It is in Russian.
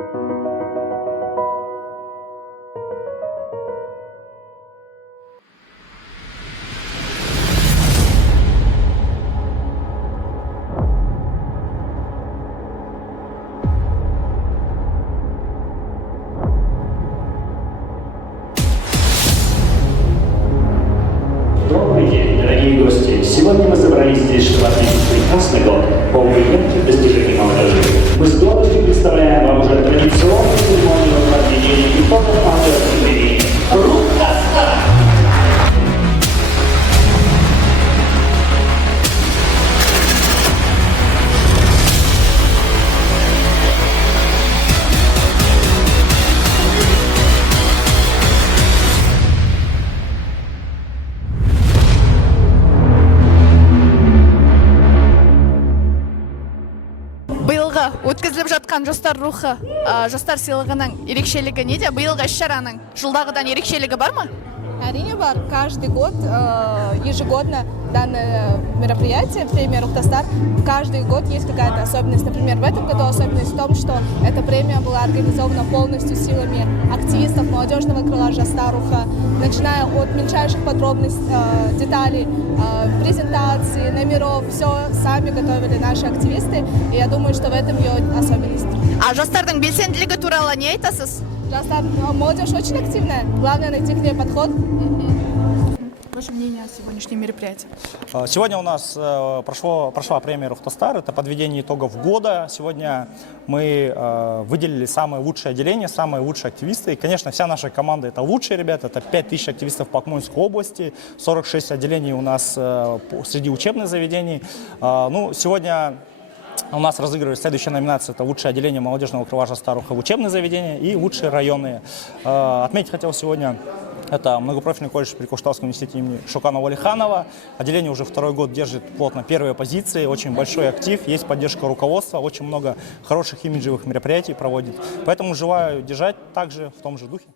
Добрый день, дорогие гости! Сегодня мы собрались здесь, чтобы отметить прекрасный год, полный ярких достижений молодежи. Мы с гордостью представляем вам уже традиционную церемонию подведения итогов молодежной премии «Рука-Стар». Биылғы өткізіліп жатқан жастар рухы, жастар сыйлығының ерекшелігі неде? Биылғы іс-шараның жылдағыдан ерекшелігі бар ма? Әрине бар. Каждый год, ежегодно данное мероприятие, премия «Рух-Стар», каждый год есть какая-то особенность. Например, в этом году особенность в том, что эта премия была организована полностью силами активистов молодежного крыла «Жастаруха», начиная от мельчайших подробностей, деталей, презентации, номеров, все сами готовили наши активисты, и я думаю, что в этом ее особенность. А жастардың белсенділігі туралы не айтасыз? Жастар, молодежь очень активная, главное найти к ней подход. Ваше мнение о сегодняшнем мероприятии? Сегодня у нас прошла премия «Рух-Стар». Это подведение итогов года. Сегодня мы выделили самые лучшие отделения, самые лучшие активисты. И, конечно, вся наша команда – это лучшие ребята. Это 5000 активистов по Акмолинской области, 46 отделений у нас среди учебных заведений. Сегодня у нас разыгрывается следующая номинация. Это лучшее отделение молодежного крыла «Жастаруха» в учебные заведения и лучшие районные. Отметить хотел сегодня это многопрофильный колледж при Кушталском университете имени Шуканова Алиханова. Отделение уже второй год держит плотно первые позиции, очень большой актив, есть поддержка руководства, очень много хороших имиджевых мероприятий проводит. Поэтому желаю держать также в том же духе.